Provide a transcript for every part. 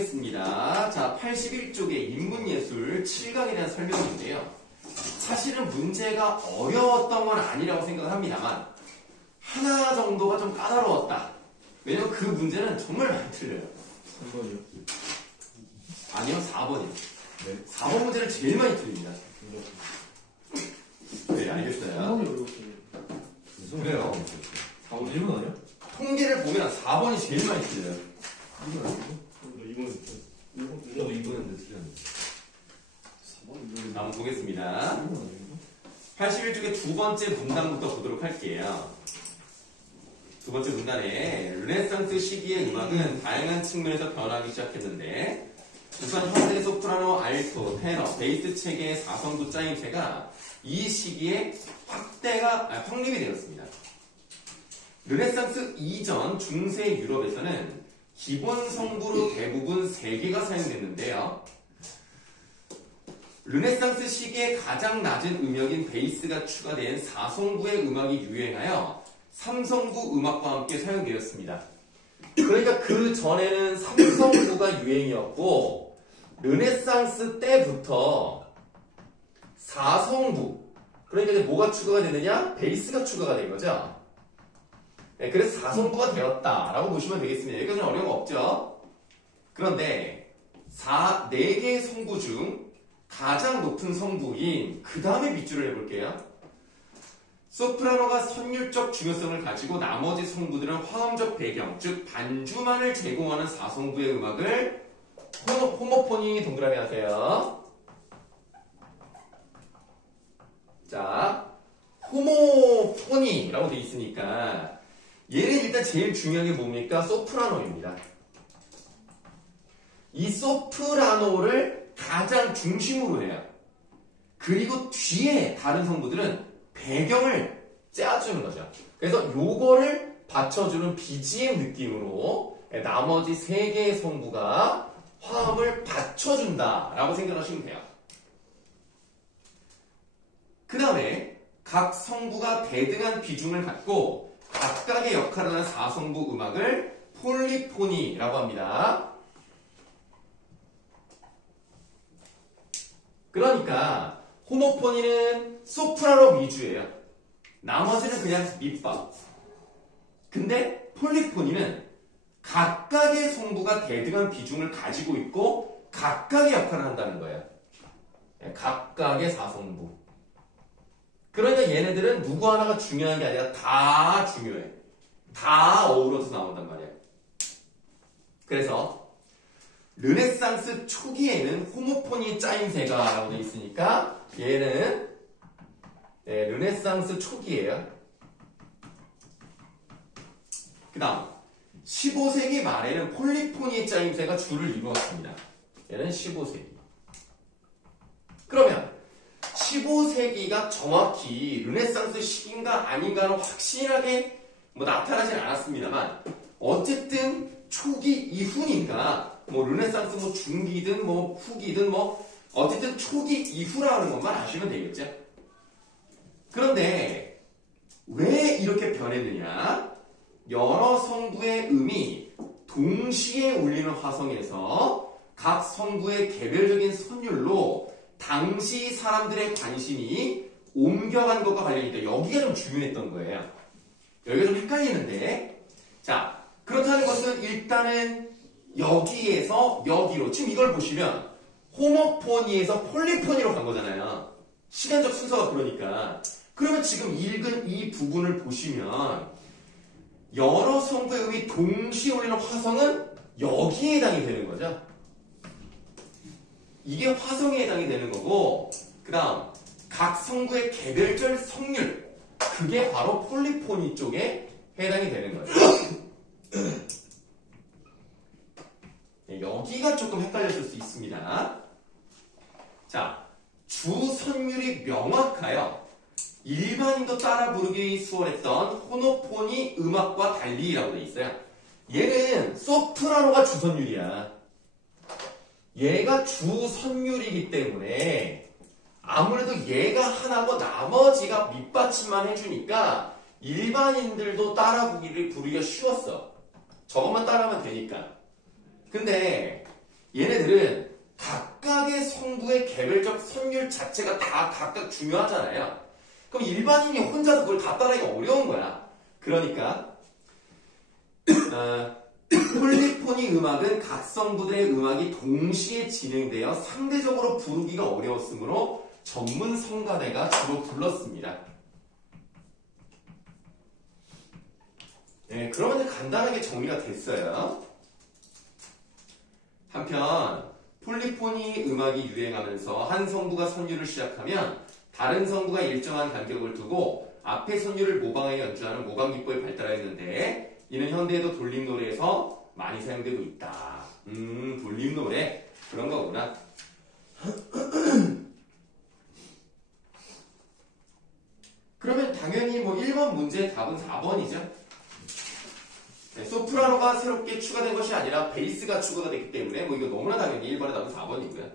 보겠습니다. 자, 81쪽의 인문예술 7강에 대한 설명인데요. 사실은 문제가 어려웠던 건 아니라고 생각을 합니다만 하나 정도가 좀 까다로웠다. 왜냐면 그 문제는 정말 많이 틀려요. 3번이요? 아니요, 4번이요. 네. 4번 문제를 제일 많이 틀립니다. 네, 알겠어요. 3번이 어려웠어요. 그래요. 4번 1번 아니야? 통계를 보면 4번이 제일 많이 틀려요. 1번 아니고? 나 2번 저도 2번인데 틀렸는데. 4번 2번. 한번 보겠습니다. 1번 아니고? 81쪽의 두 번째 문단부터 보도록 할게요. 두 번째 문단에 르네상스 시기의 음악은 다양한 측면에서 변하기 시작했는데 우선 현대 소프라노, 알토, 테너, 베이스 체계의 4성부 짜임새가 이 시기에 확립이 되었습니다. 르네상스 이전 중세 유럽에서는 기본 성부로 대부분 3개가 사용됐는데요. 르네상스 시기에 가장 낮은 음역인 베이스가 추가된 4성부의 음악이 유행하여 3성부 음악과 함께 사용되었습니다. 그러니까 그 전에는 3성부가 유행이었고 르네상스 때부터 4성부, 그러니까 이제 뭐가 추가가 되느냐? 베이스가 추가가 된 거죠. 네, 그래서 4성부가 되었다라고 보시면 되겠습니다. 여기까지는 어려운 거 없죠? 그런데 4개의 성부 중 가장 높은 성부인 그 다음에 밑줄을 해볼게요. 소프라노가 선율적 중요성을 가지고 나머지 성부들은 화음적 배경, 즉 반주만을 제공하는 4성부의 음악을 호모포니 동그라미 하세요. 자, 호모포니라고 돼 있으니까 얘는 일단 제일 중요한 게 뭡니까? 소프라노입니다. 이 소프라노를 가장 중심으로 해요. 그리고 뒤에 다른 성부들은 배경을 짜주는 거죠. 그래서 요거를 받쳐주는 BGM 느낌으로 나머지 3개의 성부가 화음을 받쳐준다라고 생각하시면 돼요. 그 다음에 각 성부가 대등한 비중을 갖고 각각의 역할을 하는 4성부 음악을 폴리포니라고 합니다. 그러니까 호모포니는 소프라노 위주예요. 나머지는 그냥 밑밥. 근데 폴리포니는 각각의 성부가 대등한 비중을 가지고 있고 각각의 역할을 한다는 거예요. 각각의 4성부. 그러니까 얘네들은 누구 하나가 중요한 게 아니라 다 중요해. 다 어우러서 나온단 말이야. 그래서 르네상스 초기에는 호모포니 짜임새가 라고 되어 있으니까 얘는 르네상스 초기예요. 그 다음 15세기 말에는 폴리포니 짜임새가 주를 이루었습니다. 얘는 15세기. 그러면 15세기가 정확히 르네상스 시기인가 아닌가는 확실하게 나타나진 않았습니다만 어쨌든 초기 이후니까 르네상스 중기든 후기든 어쨌든 초기 이후라는 것만 아시면 되겠죠. 그런데 왜 이렇게 변했느냐? 여러 성부의 음이 동시에 울리는 화성에서 각 성부의 개별적인 선율로 당시 사람들의 관심이 옮겨간 것과 관련이 있다. 여기가 좀 중요했던 거예요. 여기가 좀 헷갈리는데, 자, 그렇다는 것은 일단은 여기에서 여기로, 지금 이걸 보시면 호모포니에서 폴리포니로 간 거잖아요. 시간적 순서가 그러니까. 그러면 지금 읽은 이 부분을 보시면 여러 성부의 음이 동시에 울리는 화성은 여기에 해당이 되는 거죠. 이게 화성에 해당이 되는 거고, 그 다음 각 성부의 개별적 성률, 그게 바로 폴리포니 쪽에 해당이 되는 거죠. 여기가 조금 헷갈렸을 수 있습니다. 자, 주선율이 명확하여 일반인도 따라 부르기 수월했던 호모포니 음악과 달리라고 되어 있어요. 얘는 소프라노가 주선율이야. 얘가 주선율이기 때문에 아무래도 얘가 하나고 나머지가 밑받침만 해주니까 일반인들도 따라 부르기가 쉬웠어. 저것만 따라하면 되니까. 근데 얘네들은 각각의 성부의 개별적 선율 자체가 다 각각 중요하잖아요. 그럼 일반인이 혼자서 그걸 다 따라하기 어려운 거야. 그러니까 폴리포니 음악은 각 성부들의 음악이 동시에 진행되어 상대적으로 부르기가 어려웠으므로 전문 성가대가 주로 불렀습니다. 네, 그러면 간단하게 정리가 됐어요. 한편 폴리포니 음악이 유행하면서 한 성부가 선율을 시작하면 다른 성부가 일정한 간격을 두고 앞의 선율을 모방하여 연주하는 모방 기법이 발달하였는데 이는 현대에도 돌림노래에서 많이 사용되고 있다. 돌림노래 그런 거구나. 그러면 당연히 뭐 1번 문제의 답은 4번이죠. 네, 소프라노가 새롭게 추가된 것이 아니라 베이스가 추가가 됐기 때문에 뭐 이거 너무나 당연히 1번의 답은 4번이고요.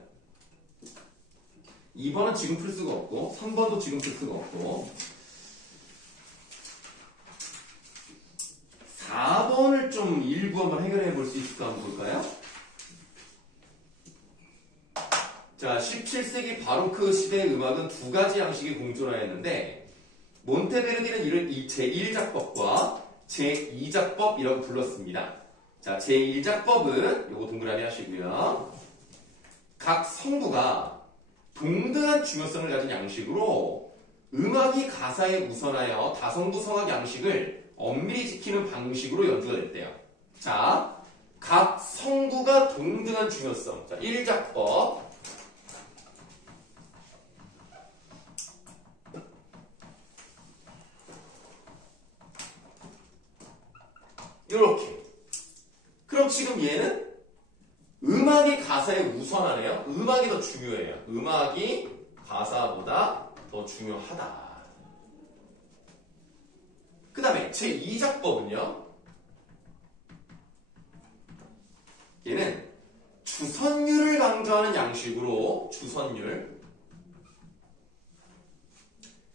2번은 지금 풀 수가 없고 3번도 지금 풀 수가 없고 4번을 좀 일부 한번 해결해 볼 수 있을까 한번 볼까요? 자, 17세기 바로크 시대의 음악은 두 가지 양식이 공존하였는데 몬테베르디는 이를 제1작법과 제2작법이라고 불렀습니다. 자, 제1작법은 요거 동그라미 하시고요. 각 성부가 동등한 중요성을 가진 양식으로 음악이 가사에 우선하여 다성부 성악 양식을 엄밀히 지키는 방식으로 연주가 됐대요. 자, 각 성부가 동등한 중요성. 자, 1작법. 요렇게. 그럼 지금 얘는 음악이 가사에 우선하네요. 음악이 더 중요해요. 음악이 가사보다 더 중요하다. 그 다음에 제2작법은요. 얘는 주선율을 강조하는 양식으로 주선율.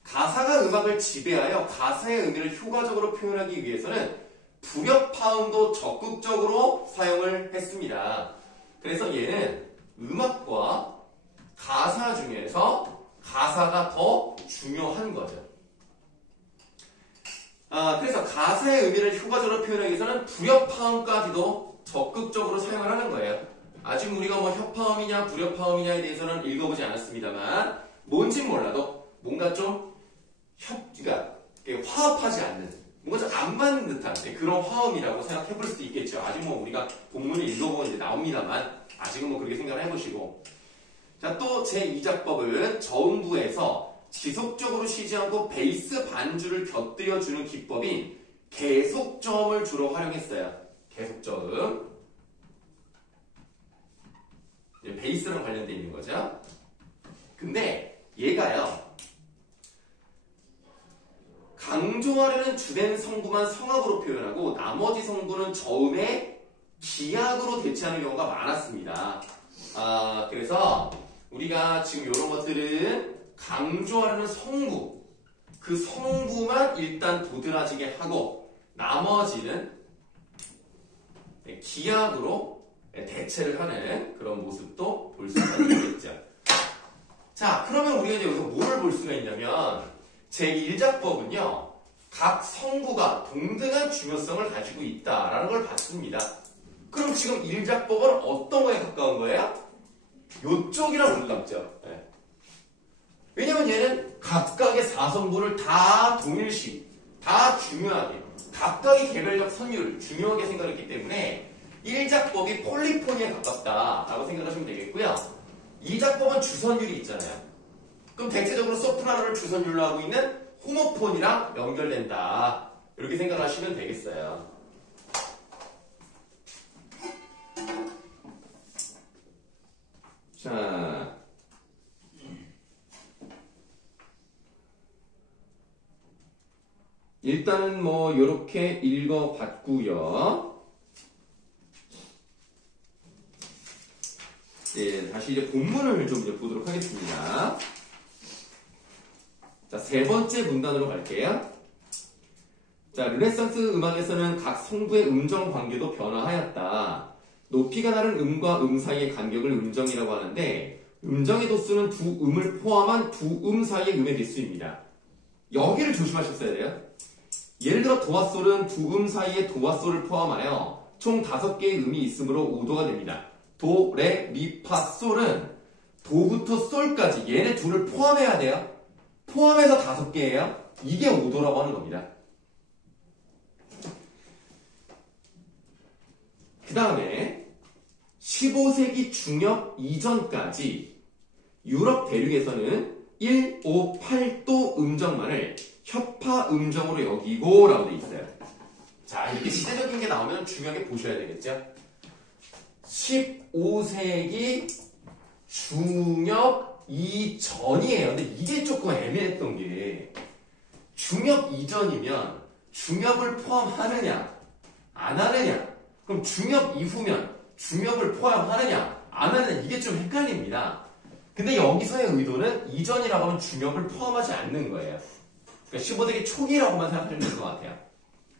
가사가 음악을 지배하여 가사의 의미를 효과적으로 표현하기 위해서는 불협화음도 적극적으로 사용을 했습니다. 그래서 얘는 음악과 가사 중에서 가사가 더 중요한 거죠. 그래서 가사의 의미를 효과적으로 표현하기 위해서는 불협화음까지도 적극적으로 사용을 하는 거예요. 아직 우리가 뭐 협화음이냐 불협화음이냐에 대해서는 읽어보지 않았습니다만 뭔진 몰라도 뭔가 좀 그러니까 화합하지 않는 뭔가 좀 안 맞는 듯한 그런 화음이라고 생각해 볼 수도 있겠죠. 아직 뭐 우리가 본문을 읽어보면 이제 나옵니다만 아직은 뭐 그렇게 생각을 해보시고 자, 또 제2작법은 저음부에서 지속적으로 쉬지 않고 베이스 반주를 곁들여주는 기법인 계속저음을 주로 활용했어요. 계속저음 베이스랑 관련되어 있는 거죠. 근데 얘가요 강조하려는 주된 성부만 성악으로 표현하고 나머지 성부는 저음에 기악으로 대체하는 경우가 많았습니다. 그래서 우리가 지금 이런 것들은 강조하려는 성부, 그 성부만 일단 도드라지게 하고 나머지는 기악으로 대체를 하는 그런 모습도 볼 수가 있겠죠. 자, 그러면 우리가 이제 여기서 뭘 볼 수가 있냐면 제1작법은요, 각 성부가 동등한 중요성을 가지고 있다라는 걸 봤습니다. 그럼 지금 1작법은 어떤 거에 가까운 거예요? 요쪽이랑 가깝죠. 네. 왜냐면 얘는 각각의 4성부를 다 동일시, 다 중요하게, 각각의 개별적 선율을 중요하게 생각했기 때문에 1작법이 폴리포니에 가깝다라고 생각하시면 되겠고요. 2작법은 주선율이 있잖아요. 그럼 대체적으로 소프라노를 주선율로 하고 있는 호모폰이랑 연결된다. 이렇게 생각하시면 되겠어요. 자, 일단은 뭐 이렇게 읽어봤고요. 네, 다시 이제 본문을 좀 이제 보도록 하겠습니다. 자, 세 번째 문단으로 갈게요. 자, 르네상스 음악에서는 각 성부의 음정 관계도 변화하였다. 높이가 다른 음과 음 사이의 간격을 음정이라고 하는데 음정의 도수는 두 음을 포함한 두 음 사이의 음의 개수입니다. 여기를 조심하셨어야 돼요. 예를 들어 도와 솔은 두 음 사이의 도와 솔을 포함하여 총 5개의 음이 있으므로 5도가 됩니다. 도, 레, 미, 파, 솔은 도부터 솔까지 얘네 둘을 포함해야 돼요. 포함해서 5개예요. 이게 5도라고 하는 겁니다. 그 다음에 15세기 중엽 이전까지 유럽 대륙에서는 1, 5, 8도 음정만을 협파 음정으로 여기고 라고 돼 있어요. 자, 이렇게 시대적인 게 나오면 중요하게 보셔야 되겠죠? 15세기 중엽 이전이에요. 근데 이게 조금 애매했던 게 중엽 이전이면 중엽을 포함하느냐 안 하느냐, 그럼 중엽 이후면 중엽을 포함하느냐 안 하느냐, 이게 좀 헷갈립니다. 근데 여기서의 의도는 이전이라고 하면 중엽을 포함하지 않는 거예요. 그러니까 15세기 초기라고만 생각하시면 될 것 같아요.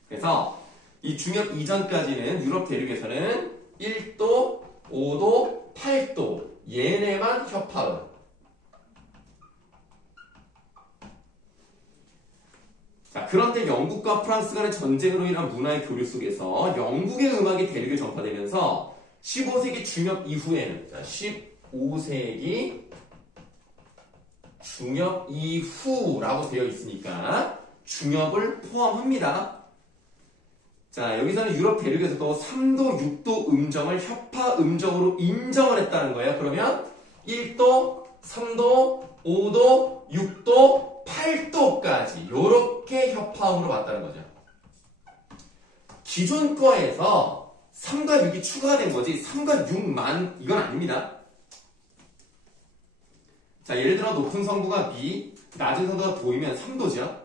그래서 이 중엽 이전까지는 유럽 대륙에서는 1도, 5도, 8도 얘네만 협파음. 자, 그런데 영국과 프랑스 간의 전쟁으로 인한 문화의 교류 속에서 영국의 음악이 대륙에 전파되면서 15세기 중엽 이후에는, 자, 15세기 중엽 이후라고 되어 있으니까 중엽을 포함합니다. 자, 여기서는 유럽 대륙에서도 3도, 6도 음정을 협파 음정으로 인정을 했다는 거예요. 그러면 1도, 3도, 5도, 6도, 8도까지 이렇게 협파음으로 봤다는 거죠. 기존 거에서 3과 6이 추가가 된 거지 3과 6만 이건 아닙니다. 자, 예를 들어 높은 성부가 미, 낮은 성부가 도이면 3도죠.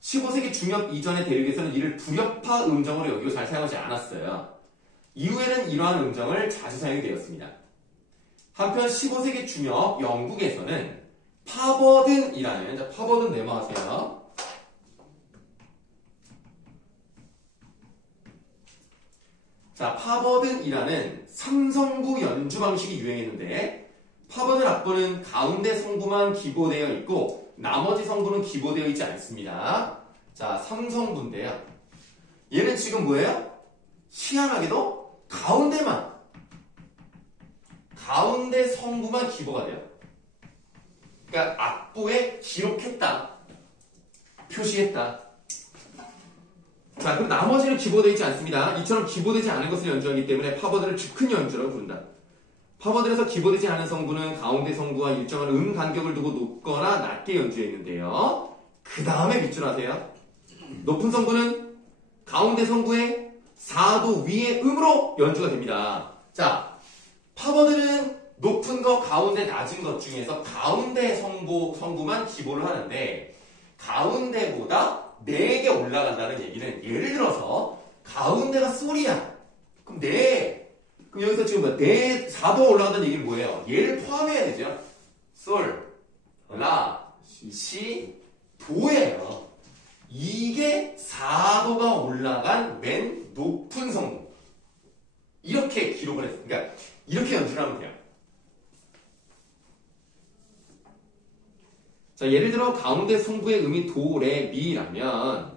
15세기 중엽 이전의 대륙에서는 이를 불협파 음정으로 여기고 잘 사용하지 않았어요. 이후에는 이러한 음정을 자주 사용이 되었습니다. 한편 15세기 중엽 영국에서는 파버든이라는, 자, 파버든 메모하세요. 자, 파버든이라는 3성부 연주 방식이 유행했는데 파버든 악보는 가운데 성부만 기보되어 있고 나머지 성부는 기보되어 있지 않습니다. 자, 3성부인데요. 얘는 지금 뭐예요? 희한하게도 가운데 성부만 기보가 돼요. 그러니까 악보에 기록했다, 표시했다. 자, 그럼 나머지는 기보되어 있지 않습니다. 이처럼 기보되지 않은 것을 연주하기 때문에 파버든을 즉흥 연주라고 부른다. 파버든에서 기보되지 않은 성부는 가운데 성부와 일정한 음 간격을 두고 높거나 낮게 연주했는데요. 그 다음에 밑줄 하세요. 높은 성부는 가운데 성부의 4도 위의 음으로 연주가 됩니다. 자, 파버든은 높은 거, 가운데, 낮은 것 중에서 가운데 성부만 기보를 하는데 가운데보다 4개 올라간다는 얘기는, 예를 들어서 가운데가 솔이야. 그럼 그럼 여기서 지금 뭐 4도가 올라간다는 얘기는 뭐예요? 얘를 포함해야 되죠. 솔, 라, 시, 도예요. 이게 4도가 올라간 맨 높은 성부. 이렇게 기록을 했어요. 그러니까 이렇게 연주를 하면 돼요. 자, 예를 들어 가운데 성부의 음이 도, 레, 미라면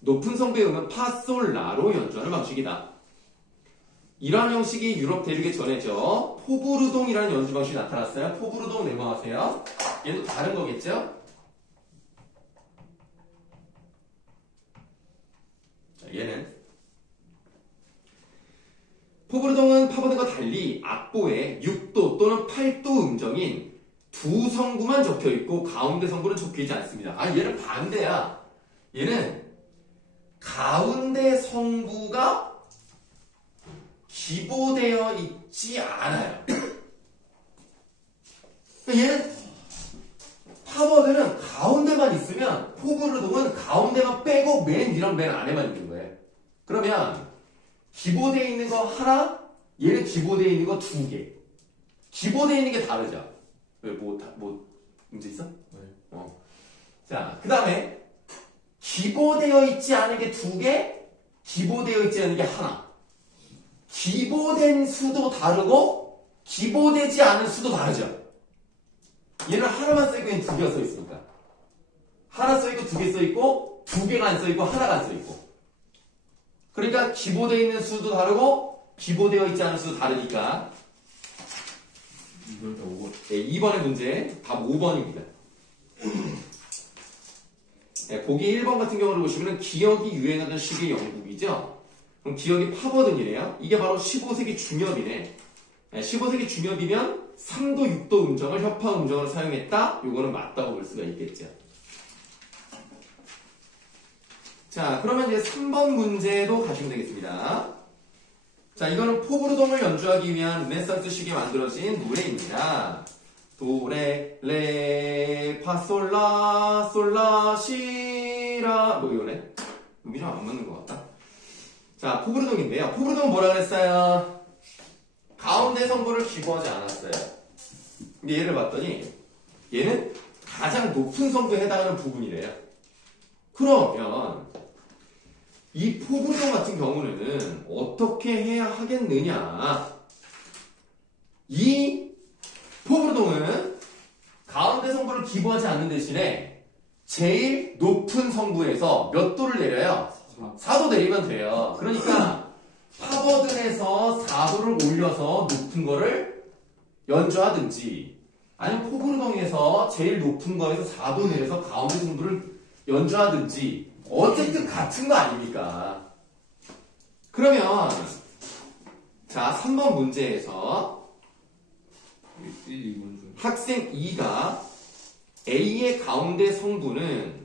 높은 성부의 음은 파, 솔, 라로 연주하는 방식이다. 이러한 형식이 유럽 대륙에 전해져 포브르동이라는 연주 방식이 나타났어요. 포브르동 메모하세요. 얘도 다른 거겠죠? 자, 얘는 포브르동은 파버든과 달리 악보에 6도 또는 8도 음정인 두 성부만 적혀있고 가운데 성부는 적혀있지 않습니다. 아, 얘는 반대야. 얘는 가운데 성부가 기보되어 있지 않아요. 얘는, 파버든은 가운데만 있으면 포브르동은 가운데만 빼고 맨 위랑 맨 아래만 있는 거예요. 그러면 기보되어 있는 거 하나, 얘는 기보되어 있는 거 2개. 기보되어 있는 게 다르죠. 왜, 문제 있어? 네. 자, 그 다음에 기보되어 있지 않은 게 2개, 기보되어 있지 않은 게 하나. 기보된 수도 다르고 기보되지 않은 수도 다르죠. 얘는 하나만 써있고 얘는 두 개가 써있으니까. 하나 써있고 두 개 써있고 두 개가 안 써있고 하나가 안 써있고. 그러니까 기보되어 있는 수도 다르고 기보되어 있지 않은 수도 다르니까 이걸 다 5번. 네, 2번의 문제 답 5번입니다. 네, 보기 1번 같은 경우를 보시면 기억이 유행하던 시기의 영국이죠. 그럼 기억이 파버든이래요. 이게 바로 15세기 중엽이네. 네, 15세기 중엽이면 3도 6도 음정을 협화 음정으로 사용했다. 요거는 맞다고 볼 수가 있겠죠. 자, 그러면 이제 3번 문제도 가시면 되겠습니다. 자, 이거는 포브르동을 연주하기 위한 르네상스 시기에 만들어진 노래입니다. 도, 레, 레, 파, 솔, 라, 솔, 라, 시, 라. 뭐 이거네? 음이 좀 안 맞는 것 같다. 자, 포브르동인데요. 포브르동은 뭐라 그랬어요? 가운데 성분을 기보하지 않았어요. 근데 얘를 봤더니 얘는 가장 높은 성분에 해당하는 부분이래요. 그러면 이 포브르동 같은 경우는 어떻게 해야 하겠느냐? 이 포브르동은 가운데 성분을 기보하지 않는 대신에 제일 높은 성분에서 몇 도를 내려요? 4도 내리면 돼요. 그러니까 파버든에서 4도를 올려서 높은 거를 연주하든지 아니면 포브르동에서 제일 높은 거에서 4도 내려서 가운데 성분을 연주하든지 어쨌든 같은 거 아닙니까? 그러면 자 3번 문제에서 1, 2번 중. 학생 2가 A의 가운데 성분은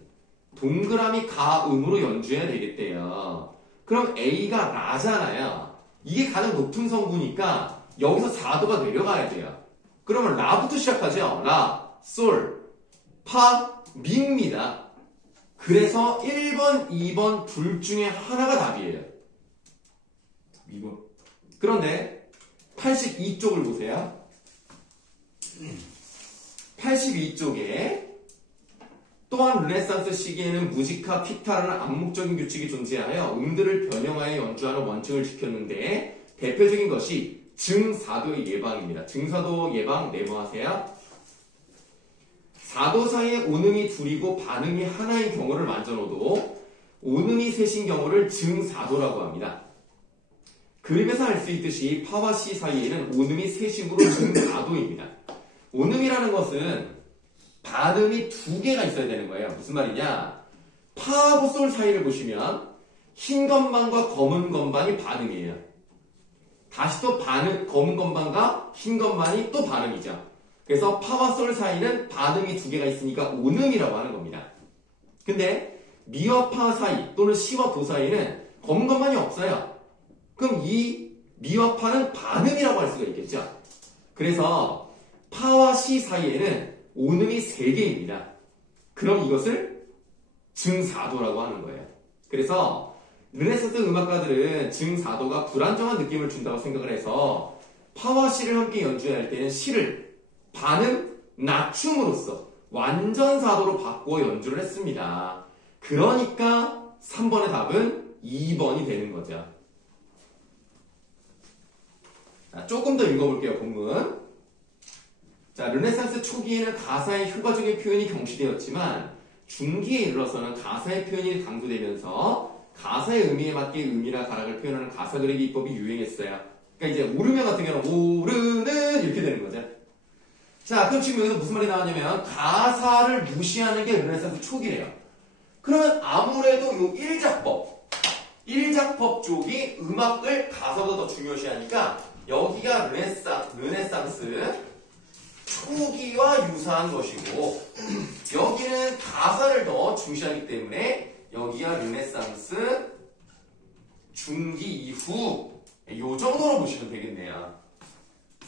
동그라미 가음으로 연주해야 되겠대요. 그럼 A가 라잖아요. 이게 가장 높은 성분이니까 여기서 4도가 내려가야 돼요. 그러면 라부터 시작하죠. 라, 솔, 파, 미입니다. 그래서 1번, 2번 둘 중에 하나가 답이에요. 2번. 그런데 82쪽을 보세요. 82쪽에 또한 르네상스 시기에는 무지카, 피타라는 암묵적인 규칙이 존재하여 음들을 변형하여 연주하는 원칙을 지켰는데 대표적인 것이 증4도의 예방입니다. 증4도 예방 메모하세요. 4도 사이에 온음이 둘이고 반음이 하나인 경우를 만져놓어도 온음이 셋인 경우를 증4도라고 합니다. 그림에서 알 수 있듯이 파와 시 사이에는 온음이 셋이므로 증4도입니다. 온음이라는 것은 반음이 두 개가 있어야 되는 거예요. 무슨 말이냐? 파하고 솔 사이를 보시면 흰 건반과 검은 건반이 반음이에요. 다시 또 검은 건반과 흰 건반이 또 반음이죠. 그래서 파와 솔 사이는 반음이 두 개가 있으니까 온음이라고 하는 겁니다. 근데 미와 파 사이 또는 시와 도 사이는 검은 건반이 없어요. 그럼 이 미와 파는 반음이라고 할 수가 있겠죠. 그래서 파와 시 사이에는 온음이 3개입니다. 그럼 이것을 증4도라고 하는 거예요. 그래서 르네상스 음악가들은 증4도가 불안정한 느낌을 준다고 생각을 해서 파와 시를 함께 연주할 때는 시를 반음 낮춤으로써 완전 4도로 바꾸어 연주를 했습니다. 그러니까 3번의 답은 2번이 되는 거죠. 자, 조금 더 읽어볼게요. 본문. 자, 르네상스 초기에는 가사의 효과적인 표현이 경시되었지만 중기에 이르러서는 가사의 표현이 강조되면서 가사의 의미에 맞게 의미나 가락을 표현하는 가사 그리기 기법이 유행했어요. 그러니까 이제 오르면 같은 경우는 오르는 이렇게 되는 거죠. 자, 그럼 지금 여기서 무슨 말이 나왔냐면 가사를 무시하는 게 르네상스 초기래요. 그러면 아무래도 이 1작법 쪽이 음악을 가사보다 더 중요시하니까 여기가 르네상스 초기와 유사한 것이고 여기는 가사를 더 중시하기 때문에 여기가 르네상스 중기 이후 요 정도로 보시면 되겠네요.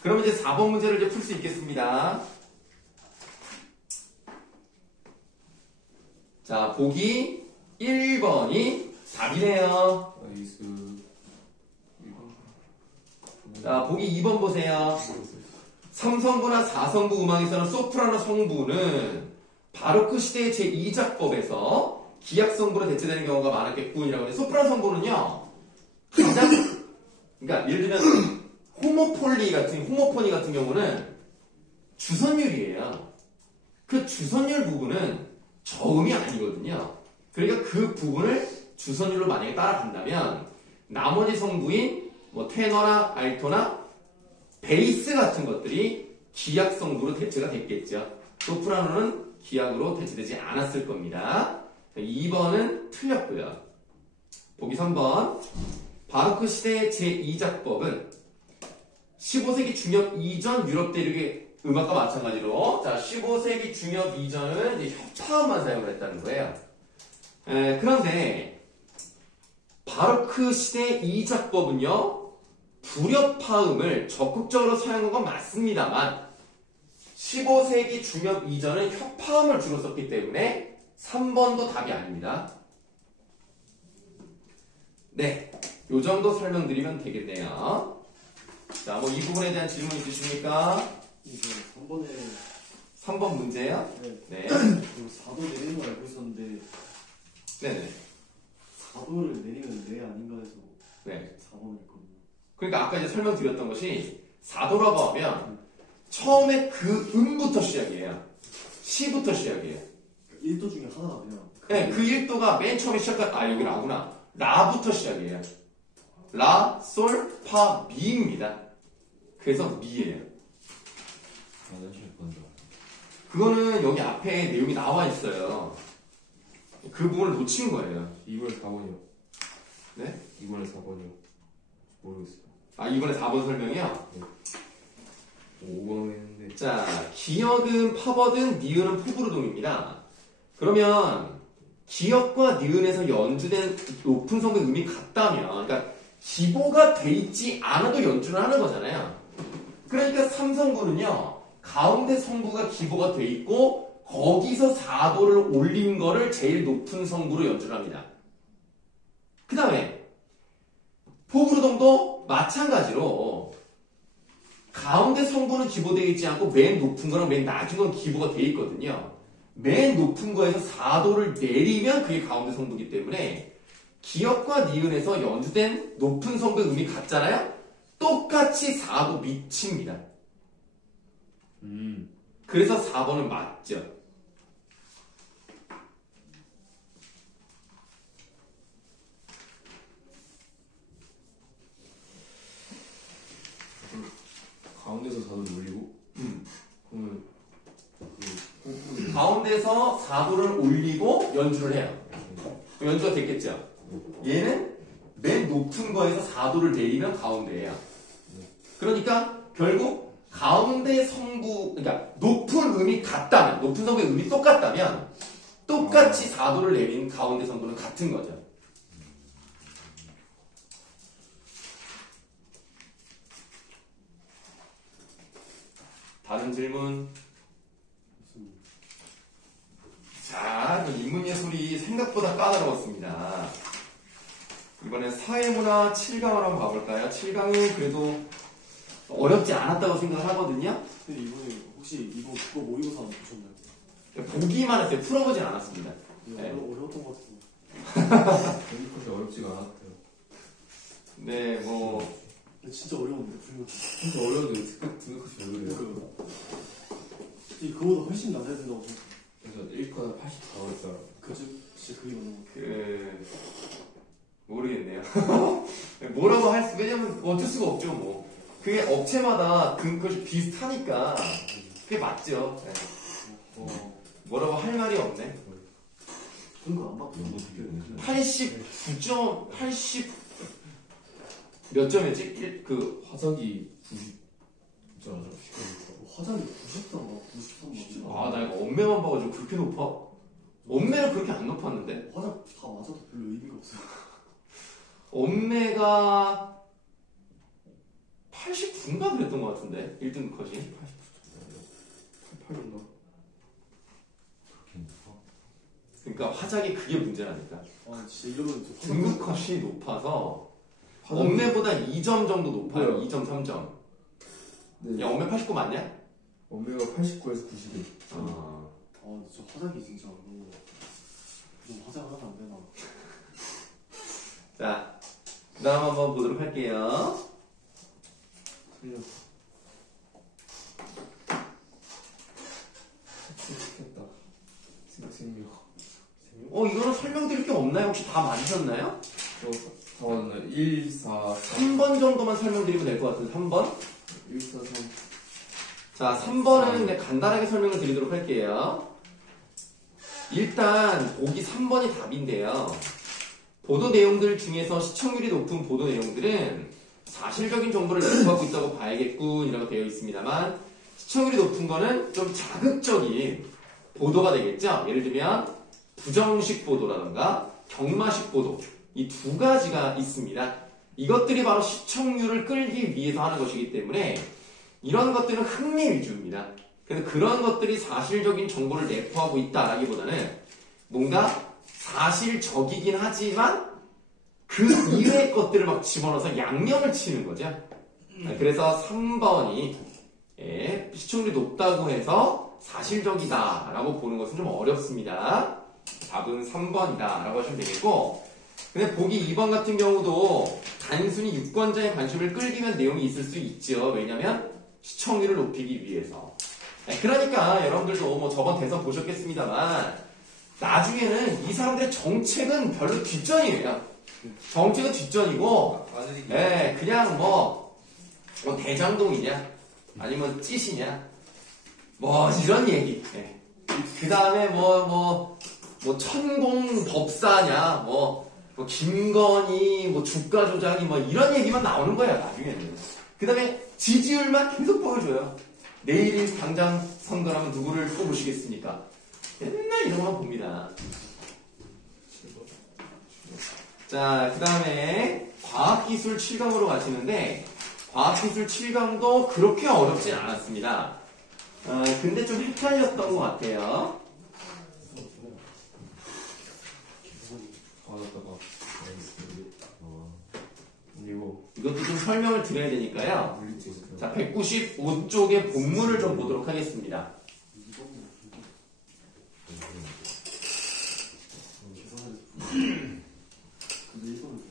그럼 이제 4번 문제를 이제 풀 수 있겠습니다. 자, 보기 1번이 답이네요. 나이스. 2번. 자, 보기 2번 보세요. 3성부나 4성부 음악에서는 소프라노 성부는 바로크 시대의 제2작법에서 기악성부로 대체되는 경우가 많았겠군이라고 하는데 소프라노 성부는요 가장 그러니까 예를 들면 호모포니 같은 경우는 주선율이에요. 그 주선율 부분은 저음이 아니거든요. 그러니까 그 부분을 주선율로 만약에 따라간다면 나머지 성부인 뭐 테너나 알토나 베이스 같은 것들이 기악 성부로 대체가 됐겠죠. 소프라노는 기악으로 대체되지 않았을 겁니다. 2번은 틀렸고요. 보기 3번. 바로크 시대의 제2작법은 15세기 중엽 이전 유럽 대륙의 음악과 마찬가지로 15세기 중엽 이전은 이제 협파음만 사용을 했다는 거예요. 그런데 바로크 시대 이 작법은요 불협파음을 적극적으로 사용한 건 맞습니다만 15세기 중엽 이전은 협파음을 주로 썼기 때문에 3번도 답이 아닙니다. 네, 요 정도 설명드리면 되겠네요. 자, 뭐 이 부분에 대한 질문 있으십니까? 이거 3번에 3번 문제요? 네. 네. 그리고 4도 내리는 걸 알고 있었는데 네네. 4도를 내리면 네 아닌가 해서 네. 4번을 했거든요. 그러니까 아까 이제 설명드렸던 것이 4도라고 하면 처음에 그 음부터 시작이에요. 시부터 시작이에요. 1도 중에 하나가 그냥 네, 그 1도가 맨 처음에 시작한, 여기 라구나. 라부터 시작이에요. 라, 솔, 파, 미입니다. 그래서 미예요. 아, 나중에 본다. 그거는 여기 앞에 내용이 나와 있어요. 그 부분을 놓친 거예요. 2번에 4번이요. 네? 2번에 4번이요. 모르겠어요. 이번에 4번 설명이요? 5번 했는데. 자, 기역은 파버든 니은은 포부르동입니다. 그러면 기역과 니은에서 연주된 높은 성의 음이 같다면, 그러니까 기보가 돼 있지 않아도 연주를 하는 거잖아요. 그러니까 3성구는요, 가운데 성구가 기보가 돼 있고 거기서 4도를 올린 거를 제일 높은 성구로 연주를 합니다. 그 다음에 포부르동도 마찬가지로 가운데 성구는 기보되어 있지 않고 맨 높은 거랑 맨 낮은 건 기보가 되어 있거든요. 맨 높은 거에서 4도를 내리면 그게 가운데 성부이기 때문에 기역과 니은에서 연주된 높은 성부의 음이 같잖아요? 똑같이 4도 밑입니다. 그래서 4번은 맞죠. 가운데서 4도를 올리고. 그러면 가운데서 4도를 올리고 연주를 해요. 연주가 됐겠죠? 얘는 맨 높은 거에서 4도를 내리면 가운데예요. 그러니까 결국 가운데 성구, 그러니까 높은 음이 같다면, 높은 성구의 음이 똑같다면 똑같이 4도를 내린 가운데 성구는 같은 거죠. 다른 질문? 자, 그 인문예술이 생각보다 까다로웠습니다. 이번엔 사회문화 7강을 한번 봐볼까요? 7강이 그래도 어렵지 않았다고 생각을 하거든요. 근데 이번에 혹시 이거 그거 모의고사 안 보셨나요? 보기만 했어요. 풀어보진 않았습니다. 이거 네. 어려웠던 것 같아서. 그렇게 어렵지가 않았대요. 네, 뭐 근데 진짜 어려운데 분명. 진짜 어려운데 생각하시 왜 그래요? 그거보다 훨씬 낮아야 된다고 생각. 그래서 1과가 84였잖아. 그치? 진짜 그게 맞는 것 같아. 모르겠네요. 뭐라고 할 수, 왜냐면 어쩔 수가 없죠, 뭐. 그게 업체마다 그것이 비슷하니까 그게 맞죠. 네. 뭐라고 할 말이 없네. 그거 안 맞고. 89점, 80, 몇 점이었지? 화작이 90잖아. 화장이 93가 93가. 나 이거 엄매만 봐가지고 그렇게 높아? 엄매는 그렇게 안 높았는데? 화장 다 맞아도 별로 의미가 없어요. 엄매가 89인가 그랬던 것 같은데? 1등 컷이. 88인가? 그러니까 화작이 그게 문제라니까. 진짜 이러면 등급 컷이 높아서 엄매보다 2점 정도 높아요. 네. 2점, 3점. 네. 야, 엄매 89 맞냐? 엄매가 89에서 91. 근데 저 화장이 진짜 너무 좀 화장을 하면 안 되나? 자, 그 다음 한번 보도록 할게요. 틀렸어. 찍혔다. 생명. 이거는 설명드릴 게 없나요? 혹시 다 맞으셨나요? 다 맞았나요? 1, 4, 3번 정도만 설명드리면 될 것 같은데 3번? 1, 4, 3. 자, 3번은 간단하게 설명을 드리도록 할게요. 일단 보기 3번이 답인데요. 보도 내용들 중에서 시청률이 높은 보도 내용들은 사실적인 정보를 내포하고 있다고 봐야겠군이라고 되어 있습니다만 시청률이 높은 거는 좀 자극적인 보도가 되겠죠. 예를 들면 부정식 보도라던가 경마식 보도 이 두 가지가 있습니다. 이것들이 바로 시청률을 끌기 위해서 하는 것이기 때문에 이런 것들은 흥미 위주입니다. 그래서 그런 것들이 사실적인 정보를 내포하고 있다라기보다는 뭔가 사실적이긴 하지만 그 이외의 것들을 막 집어넣어서 양념을 치는 거죠. 그래서 3번이 시청률이 높다고 해서 사실적이다라고 보는 것은 좀 어렵습니다. 답은 3번이다라고 하시면 되겠고, 근데 보기 2번 같은 경우도 단순히 유권자의 관심을 끌기 위한 내용이 있을 수 있죠. 왜냐하면 시청률을 높이기 위해서. 그러니까 여러분들도 뭐 저번 대선 보셨겠습니다만 나중에는 이 사람들의 정책은 별로 뒷전이에요. 정책은 뒷전이고 그냥 뭐 대장동이냐 아니면 찌시냐 뭐 이런 얘기. 그 다음에 뭐 천공 법사냐 뭐 김건희 뭐 주가 조작이 뭐 이런 얘기만 나오는 거야 나중에는. 그 다음에 지지율만 계속 보여줘요. 내일 당장 선거라면 누구를 뽑으시겠습니까? 맨날 이런 것만 봅니다. 자, 그 다음에 과학기술 7강으로 가시는데 과학기술 7강도 그렇게 어렵진 않았습니다. 근데 좀 헷갈렸던 것 같아요. 받았다가 이것도 좀 설명을 드려야 되니까요. 물리지 못해요. 자, 195쪽의 본문을 좀 보도록 하겠습니다. 근데 이거는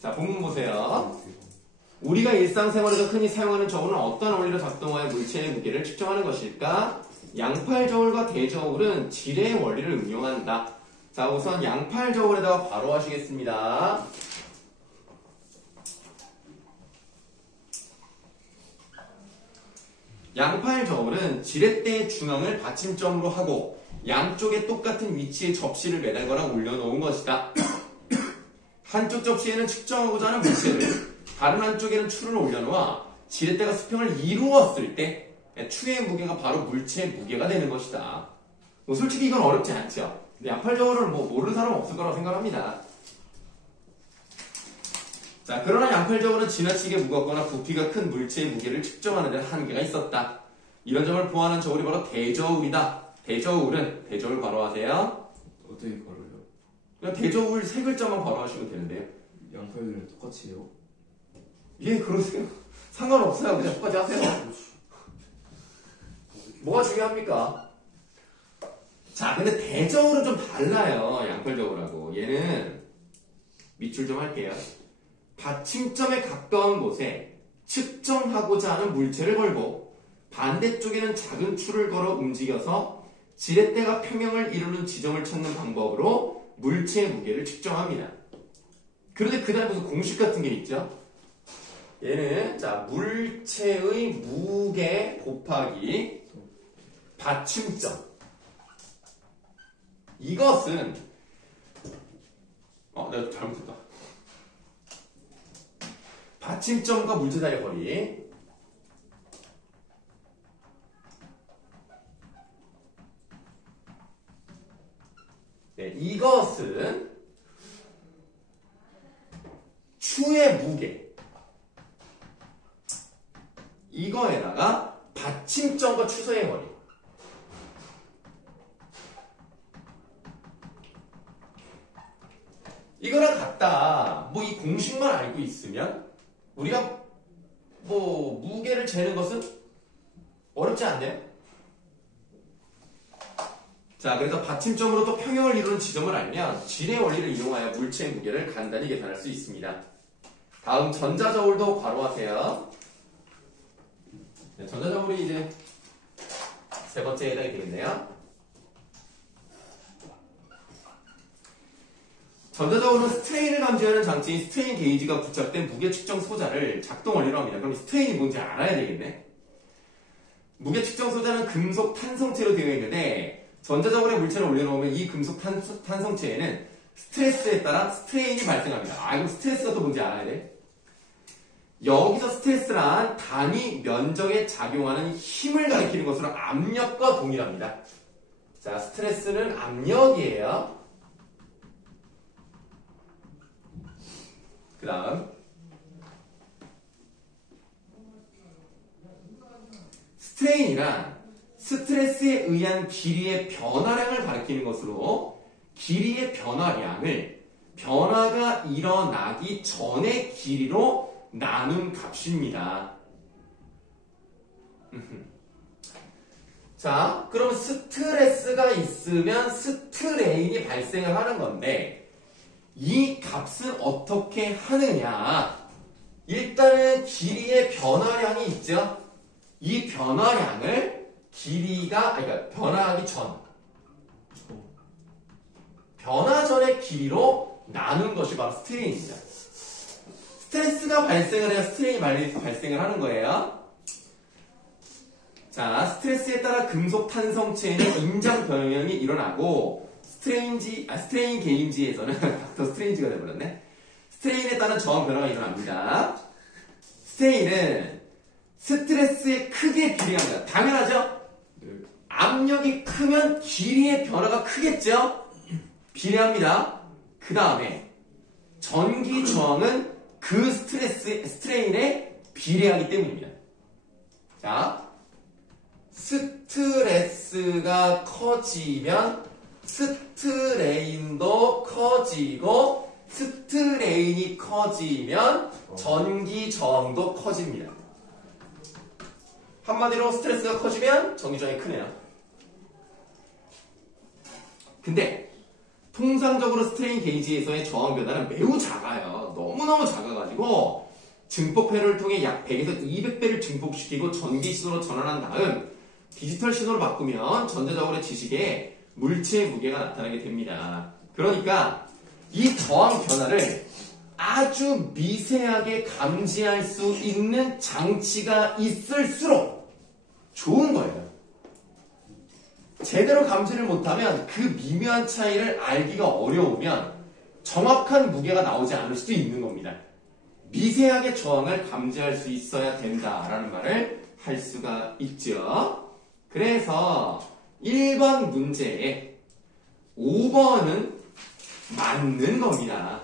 자, 본문 보세요. 우리가 일상생활에서 흔히 사용하는 저울은 어떤 원리로 작동하여 물체의 무게를 측정하는 것일까? 양팔 저울과 대저울은 질의 원리를 응용한다. 자, 우선 양팔 저울에다가 바로 하시겠습니다. 양팔 저울은 지렛대의 중앙을 받침점으로 하고 양쪽에 똑같은 위치에 접시를 매달거나 올려놓은 것이다. 한쪽 접시에는 측정하고자 하는 물체를 다른 한쪽에는 추를 올려놓아 지렛대가 수평을 이루었을 때 추의 무게가 바로 물체의 무게가 되는 것이다. 뭐 솔직히 이건 어렵지 않죠. 양팔 저울을 뭐 모르는 사람 없을 거라고 생각합니다. 자, 그러나 양팔 저울은 지나치게 무겁거나 부피가 큰 물체의 무게를 측정하는 데 한계가 있었다. 이런 점을 보완한 저울이 바로 대저울이다. 대저울 바로 하세요. 어떻게 걸어요? 그냥 대저울 세 글자만 바로 하시면 되는데요. 양팔들은 똑같이 해요? 예, 그러세요. 상관없어요. 그냥 똑같이 하세요. 뭐가 중요합니까? 자, 근데 대저울은 좀 달라요. 양팔 저울하고. 얘는 밑줄 좀 할게요. 받침점에 가까운 곳에 측정하고자 하는 물체를 걸고 반대쪽에는 작은 추를 걸어 움직여서 지렛대가 평형을 이루는 지점을 찾는 방법으로 물체의 무게를 측정합니다. 그런데 그다음에 무슨 공식 같은 게 있죠? 얘는 자 물체의 무게 곱하기 받침점. 이것은 내가 잘못했다. 받침점과 물체 사이의 거리. 네, 이것은 추의 무게. 이거에다가 받침점과 추서의 거리. 이거랑 같다. 뭐 이 공식만 알고 있으면 우리가 뭐 무게를 재는 것은 어렵지 않네요. 자, 그래서 받침점으로 또 평형을 이루는 지점을 알면 질의 원리를 이용하여 물체의 무게를 간단히 계산할 수 있습니다. 다음 전자저울도 괄호하세요. 네, 전자저울이 이제 세 번째에 해당이 되겠네요. 전자저울은 스트레인을 감지하는 장치인 스트레인 게이지가 부착된 무게 측정 소자를 작동 원리로 합니다. 그럼 스트레인이 뭔지 알아야 되겠네. 무게 측정 소자는 금속 탄성체로 되어 있는데 전자저울에 물체를 올려놓으면 이 금속 탄성체에는 스트레스에 따라 스트레인이 발생합니다. 아, 그럼 스트레스가 또 뭔지 알아야 돼? 여기서 스트레스란 단위 면적에 작용하는 힘을 가리키는 것으로 압력과 동일합니다. 자, 스트레스는 압력이에요. 그 다음 스트레인이란 스트레스에 의한 길이의 변화량을 가리키는 것으로 길이의 변화량을 변화가 일어나기 전의 길이로 나눈 값입니다. 자, 그럼 스트레스가 있으면 스트레인이 발생을 하는 건데 이 값은 어떻게 하느냐? 일단은 길이의 변화량이 있죠? 이 변화량을 그러니까 변화하기 전, 변화 전의 길이로 나눈 것이 바로 스트레인입니다. 스트레스가 발생을 해야 스트레인이 발생을 하는 거예요. 자, 스트레스에 따라 금속 탄성체에는 인장 변형이 일어나고 스트레인 게임지에서는 닥터 스트레인지가 되어버렸네. 스트레인에 따른 저항 변화가 일어납니다. 스트레인은 스트레스에 크게 비례합니다. 당연하죠? 압력이 크면 길이의 변화가 크겠죠? 비례합니다. 그 다음에 전기 저항은 그 스트레인에 비례하기 때문입니다. 자, 스트레스가 커지면 스트레인도 커지고 스트레인이 커지면 전기 저항도 커집니다. 한마디로 스트레스가 커지면 전기 저항이 크네요. 근데 통상적으로 스트레인 게이지에서의 저항 변화는 매우 작아요. 너무너무 작아가지고 증폭회로를 통해 약 100에서 200배를 증폭시키고 전기 신호로 전환한 다음 디지털 신호로 바꾸면 전자저울의 지식에 물체의 무게가 나타나게 됩니다. 그러니까 이 저항 변화를 아주 미세하게 감지할 수 있는 장치가 있을수록 좋은 거예요. 제대로 감지를 못하면 그 미묘한 차이를 알기가 어려우면 정확한 무게가 나오지 않을 수도 있는 겁니다. 미세하게 저항을 감지할 수 있어야 된다라는 말을 할 수가 있죠. 그래서 1번 문제에 5번은 맞는 겁니다.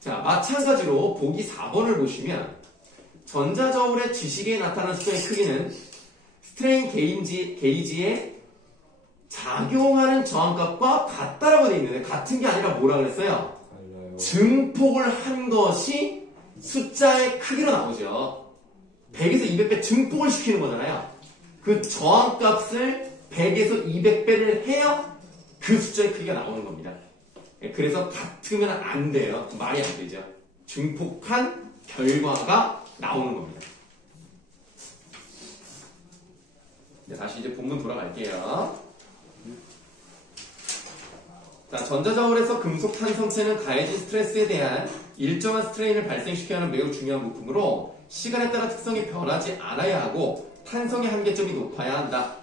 자, 마찬가지로 보기 4번을 보시면 전자저울의 지식에 나타난 숫자의 크기는 스트레인 게이지에 작용하는 저항값과 같다라고 되어 있는데 같은 게 아니라 뭐라 그랬어요? 달라요. 증폭을 한 것이 숫자의 크기로 나오죠. 100에서 200배 증폭을 시키는 거잖아요. 그 저항값을 100에서 200배를 해야 그 숫자의 크기가 나오는 겁니다. 그래서 같으면 안 돼요. 말이 안 되죠. 증폭한 결과가 나오는 겁니다. 네, 다시 이제 본문 돌아갈게요. 자, 전자저울에서 금속 탄성체는 가해진 스트레스에 대한 일정한 스트레인을 발생시켜야 하는 매우 중요한 부품으로 시간에 따라 특성이 변하지 않아야 하고 탄성의 한계점이 높아야 한다.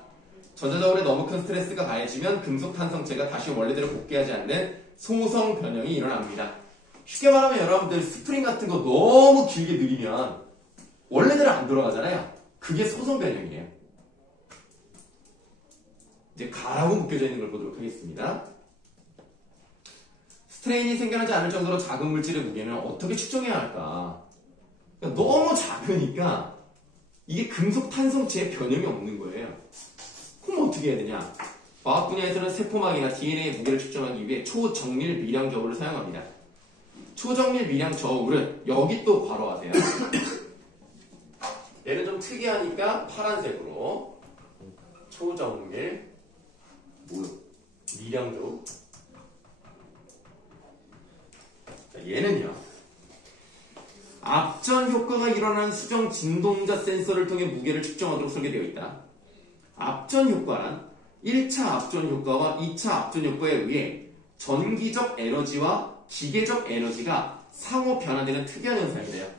전자저울에 너무 큰 스트레스가 가해지면 금속 탄성체가 다시 원래대로 복귀하지 않는 소성 변형이 일어납니다. 쉽게 말하면 여러분들 스프링 같은 거 너무 길게 늘리면 원래대로 안 돌아가잖아요. 그게 소성 변형이에요. 이제 가라고 묶여져 있는 걸 보도록 하겠습니다. 스트레인이 생겨나지 않을 정도로 작은 물질의 무게는 어떻게 측정해야 할까? 그러니까 너무 작으니까 이게 금속 탄성체의 변형이 없는 거예요. 그럼 어떻게 해야 되냐? 과학 분야에서는 세포막이나 DNA의 무게를 측정하기 위해 초정밀 미량 저울을 사용합니다. 초정밀 미량 저울은 여기 또 괄호하세요. 얘는 좀 특이하니까 파란색으로 초정밀 미량 저울. 자, 얘는요. 앞전 효과가 일어나는 수정 진동자 센서를 통해 무게를 측정하도록 설계되어 있다. 앞전 효과란 1차 앞전 효과와 2차 앞전 효과에 의해 전기적 에너지와 기계적 에너지가 상호 변화되는 특이한 현상이래요.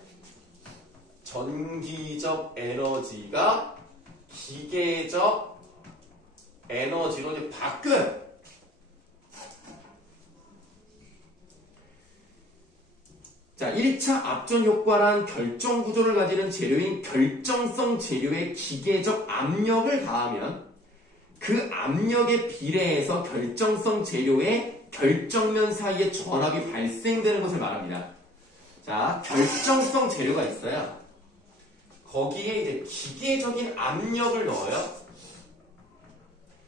전기적 에너지가 기계적 에너지로 이제 바뀌어요. 자, 1차 앞전 효과란 결정 구조를 가지는 재료인 결정성 재료에 기계적 압력을 가하면 그 압력에 비례해서 결정성 재료의 결정면 사이에 전압이 발생되는 것을 말합니다. 자, 결정성 재료가 있어요. 거기에 이제 기계적인 압력을 넣어요.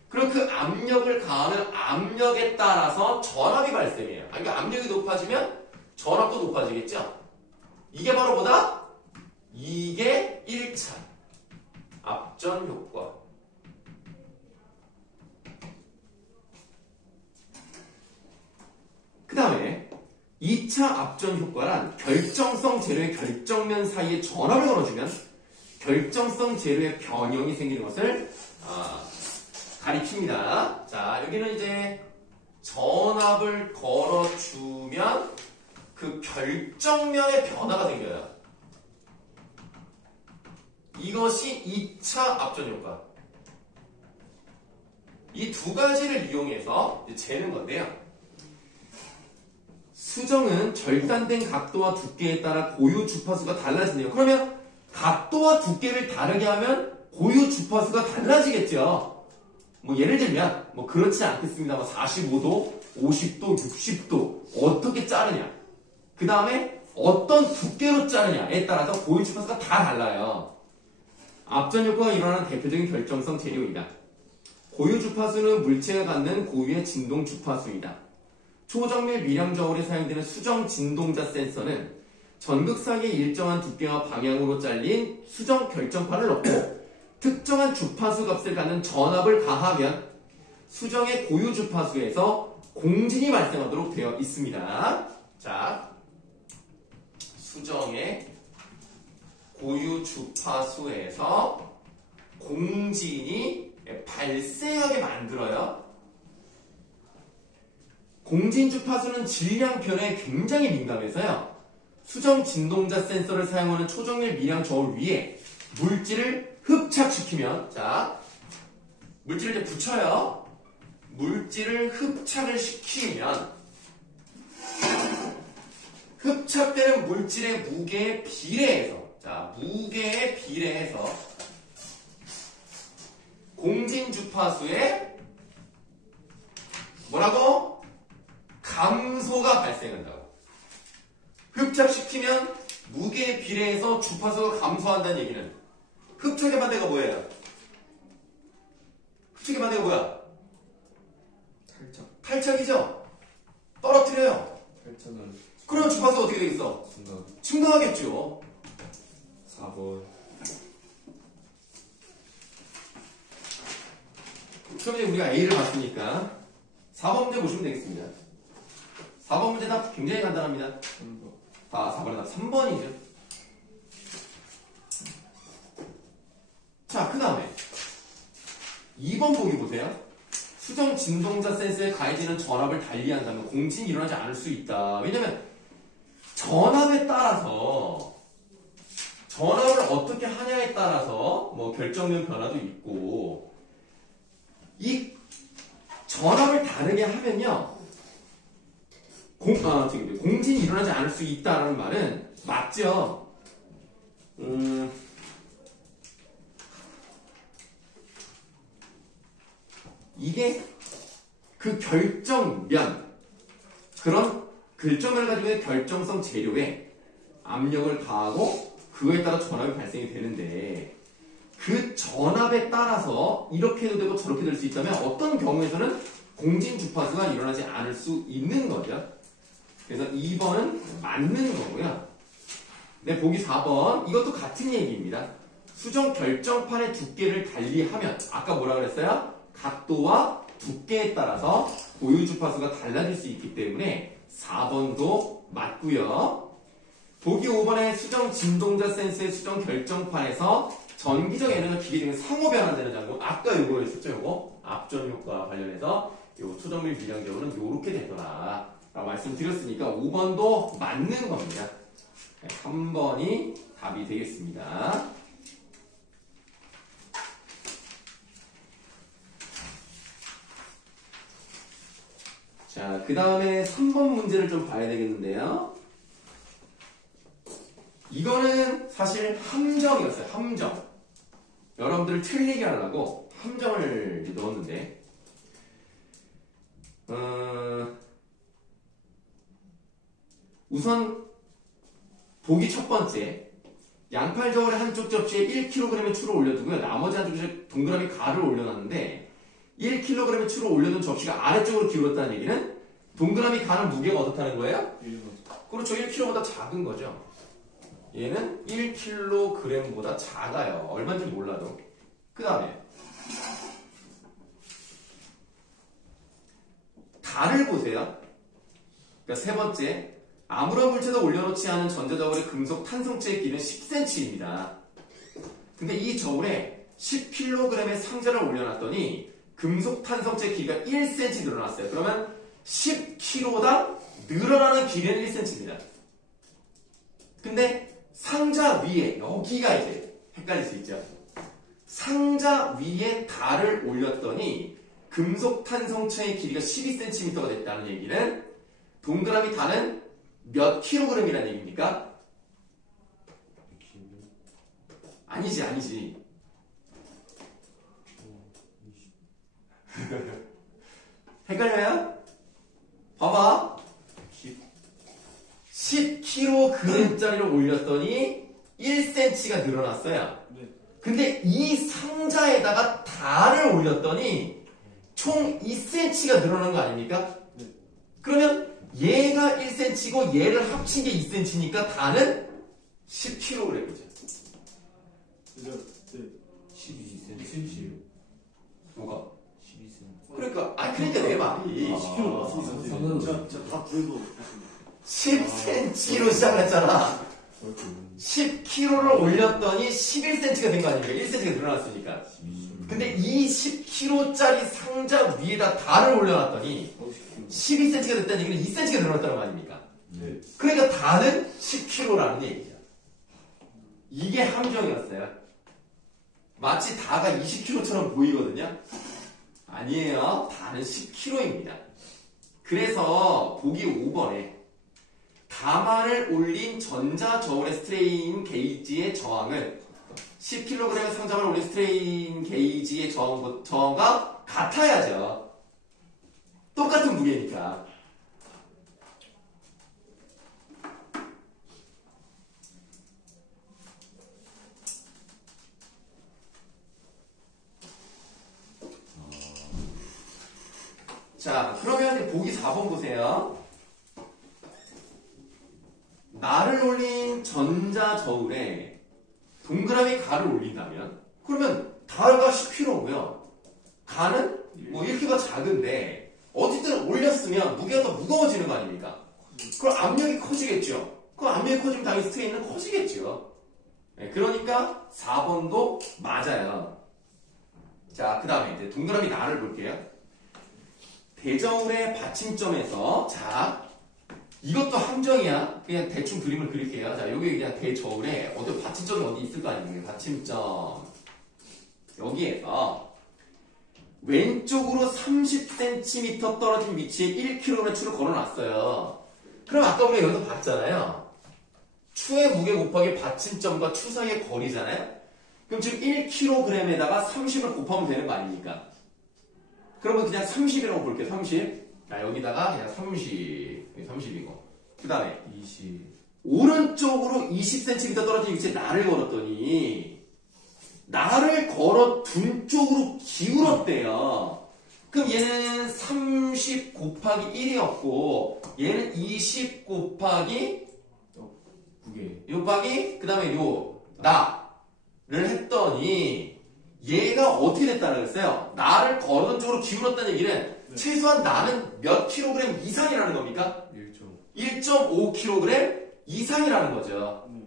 그럼 그 압력을 가하는 압력에 따라서 전압이 발생해요. 그러니까 압력이 높아지면 전압도 높아지겠죠? 이게 바로 뭐다? 이게 1차 앞전 효과. 그 다음에 2차 앞전 효과란 결정성 재료의 결정면 사이에 전압을 걸어주면 결정성 재료의 변형이 생기는 것을 가리킵니다. 자, 여기는 이제 전압을 걸어주면 그 결정면의 변화가 생겨요. 이것이 2차 앞전 효과. 이 두 가지를 이용해서 이제 재는 건데요. 수정은 절단된 각도와 두께에 따라 고유 주파수가 달라지네요. 그러면 각도와 두께를 다르게 하면 고유 주파수가 달라지겠죠. 뭐 예를 들면 뭐 그렇지 않겠습니다만 45도, 50도, 60도 어떻게 자르냐, 그 다음에 어떤 두께로 자르냐에 따라서 고유 주파수가 다 달라요. 앞전 효과가 일어나는 대표적인 결정성 재료이다. 고유 주파수는 물체가 갖는 고유의 진동 주파수이다. 초정밀 미량 저울에 사용되는 수정 진동자 센서는 전극 사이에 일정한 두께와 방향으로 잘린 수정 결정판을 넣고 특정한 주파수 값을 갖는 전압을 가하면 수정의 고유 주파수에서 공진이 발생하도록 되어 있습니다. 자, 수정의 고유 주파수에서 공진이 발생하게 만들어요. 공진 주파수는 질량 변화에 굉장히 민감해서요. 수정 진동자 센서를 사용하는 초정밀 미량 저울 위에 물질을 흡착시키면, 자, 물질을 이제 붙여요. 물질을 흡착을 시키면 흡착되는 물질의 무게에 비례해서, 자, 무게에 비례해서 공진 주파수에 뭐라고? 감소가 발생한다고. 흡착시키면 무게에 비례해서 주파수가 감소한다는 얘기는 흡착의 반대가 뭐예요? 흡착의 반대가 뭐야? 탈착. 탈착이죠? 떨어뜨려요. 탈착은 그러면 주파수가 어떻게 되겠어? 순간 증가하겠죠. 4번. 그럼 이제 우리가 A를 봤으니까 4번 문제 보시면 되겠습니다. 4번 문제 답 굉장히 간단합니다. 3번. 4번의 답 3번이죠. 자, 그 다음에 2번 보기 보세요. 수정 진동자 센서에 가해지는 전압을 달리한다면 공진이 일어나지 않을 수 있다. 왜냐면 전압에 따라서 전압을 어떻게 하냐에 따라서 뭐 결정면 변화도 있고, 이 전압을 다르게 하면요 공진이 일어나지 않을 수 있다라는 말은 맞죠? 이게 그 결정면, 그런 결정면을 가지고 있는 결정성 재료에 압력을 가하고 그거에 따라 전압이 발생이 되는데, 그 전압에 따라서 이렇게도 되고 저렇게 될 수 있다면 어떤 경우에서는 공진 주파수가 일어나지 않을 수 있는 거죠. 그래서 2번은 맞는 거고요. 네, 보기 4번. 이것도 같은 얘기입니다. 수정 결정판의 두께를 달리하면 아까 뭐라 그랬어요? 각도와 두께에 따라서 고유 주파수가 달라질 수 있기 때문에 4번도 맞고요. 보기 5번의 수정 진동자 센서의 수정 결정판에서 전기적 에너지가 기계 중에 상호 변환되는 장고 아까 요거 했었죠. 요거 앞전 효과 관련해서 요 초정밀 비량적으로는 요렇게 되더라 라고 말씀드렸으니까 5번도 맞는 겁니다. 3번이 답이 되겠습니다. 자, 그 다음에 3번 문제를 좀 봐야 되겠는데요. 이거는 사실 함정이었어요. 함정. 여러분들을 틀리게 하려고 함정을 넣었는데 우선 보기 첫 번째 양팔 저울의 한쪽 접시에 1kg의 추를 올려두고요. 나머지 한쪽 접시에 동그라미 가를 올려놨는데 1kg의 추를 올려둔 접시가 아래쪽으로 기울었다는 얘기는 동그라미 가는 무게가 어떻다는 거예요? 그렇죠. 1kg보다 작은 거죠. 얘는 1kg보다 작아요. 얼마인지 몰라도. 그 다음에 달을 보세요. 그러니까 세 번째 아무런 물체도 올려놓지 않은 전자저울의 금속 탄성체의 길이는 10cm입니다. 근데 이 저울에 10kg의 상자를 올려놨더니 금속 탄성체 길이가 1cm 늘어났어요. 그러면 10kg당 늘어나는 길이는 1cm입니다. 근데 상자 위에 여기가 이제 헷갈릴 수 있죠. 상자 위에 달을 올렸더니 금속 탄성체의 길이가 12cm가 됐다는 얘기는 동그라미 달은 몇 킬로그램이라는 얘기입니까? 아니지. 헷갈려요? 봐봐. 10kg짜리를 올렸더니 1cm가 늘어났어요. 근데 이 상자에다가 달을 올렸더니 총 2cm가 늘어난 거 아닙니까? 그러면 얘가 1cm고 얘를 합친 게 2cm니까 달은 10kg이죠. 12cm. 뭐가? 12cm. 그러니까 내 말이 10kg 맞습니다. 제가 다 구해도 10cm로 시작했잖아. 10kg를 올렸더니 11cm가 된 거 아닙니까? 1cm가 늘어났으니까. 근데 이 10kg짜리 상자 위에다 달을 올려놨더니 12cm가 됐다는 얘기는 2cm가 늘어났다는 거 아닙니까? 네. 그러니까 달은 10kg라는 얘기죠. 이게 함정이었어요. 마치 다가 20kg처럼 보이거든요. 아니에요. 다는 10kg입니다. 그래서 보기 5번에 가만을 올린 전자저울의 스트레인 게이지의 저항은 10kg의 상자를 올린 스트레인 게이지의 저항과 같아야죠. 똑같은 무게니까. 자, 그러면 이제 보기 4번 보세요. 날을 올린 전자저울에 동그라미 가를 올린다면 그러면 달가 10kg고요. 가는 뭐 1kg가 작은데 어쨌든 올렸으면 무게가 더 무거워지는 거 아닙니까? 그럼 압력이 커지겠죠. 그럼 압력이 커지면 당연히 스트레인은 커지겠죠. 네, 그러니까 4번도 맞아요. 자, 그 다음에 이제 동그라미 날을 볼게요. 대저울의 받침점에서 자 이것도 함정이야. 그냥 대충 그림을 그릴게요. 자, 여기 그냥 대저울에 어디 받침점이 어디 있을 거 아닙니까? 받침점 여기에서 왼쪽으로 30cm 떨어진 위치에 1kg의 추를 걸어놨어요. 그럼 아까 우리가 여기서 봤잖아요. 추의 무게 곱하기 받침점과 추 사이의 거리잖아요. 그럼 지금 1kg에다가 30을 곱하면 되는 거 아닙니까? 그러면 그냥 30이라고 볼게요. 30. 자, 여기다가 그냥 30이고. 그 다음에 20. 오른쪽으로 20cm 떨어진 위치에 날을 걸었더니 날을 걸어 둔 쪽으로 기울었대요. 그럼 얘는 30 곱하기 1이었고 얘는 20 곱하기 9개. 곱하기 그 다음에 요 나를 했더니 얘가 어떻게 됐다는 거였어요? 나를 어느 쪽으로 기울었다는 얘기는 네. 최소한 나는 몇 킬로그램 이상이라는 겁니까? 1.5kg 이상이라는 거죠. 네.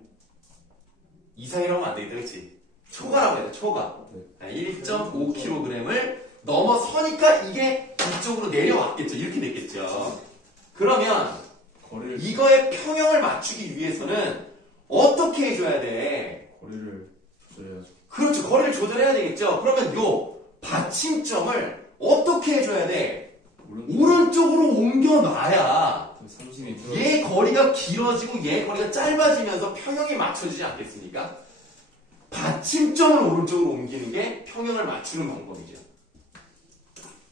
이상이라고 하면 안 되겠다, 그렇지? 초과라고 해야 돼, 초과. 네. 1.5kg을 넘어서니까 이게 이쪽으로 내려왔겠죠. 이렇게 됐겠죠. 그러면 거리를 이거의 평형을 맞추기 위해서는 어떻게 해줘야 돼? 거리를 조절해야죠. 그렇죠. 거리를 조절해야 되겠죠. 그러면 요 받침점을 어떻게 해줘야 돼? 오른쪽으로 옮겨놔야 30m. 얘 거리가 길어지고 얘 거리가 짧아지면서 평형이 맞춰지지 않겠습니까? 받침점을 오른쪽으로 옮기는 게 평형을 맞추는 방법이죠.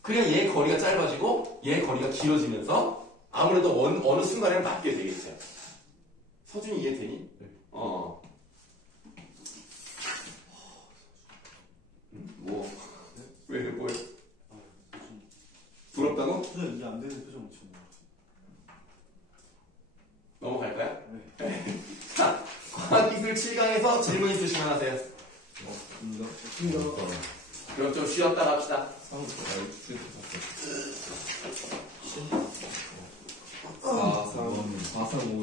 그래야 얘 거리가 짧아지고 얘 거리가 길어지면서 아무래도 어느 순간에는 맞게 되겠죠. 서준이 이해되니? 네. 뭐? 왜, 뭐야? 아, 좀 부럽다고? 표정 이해 안 되는 표정 지금. 넘어갈까요? 네. 자, 과학기술 7강에서 질문 있으시면 하세요. 이거 그럼 좀 쉬었다 갑시다. 3, 4, 3, 5.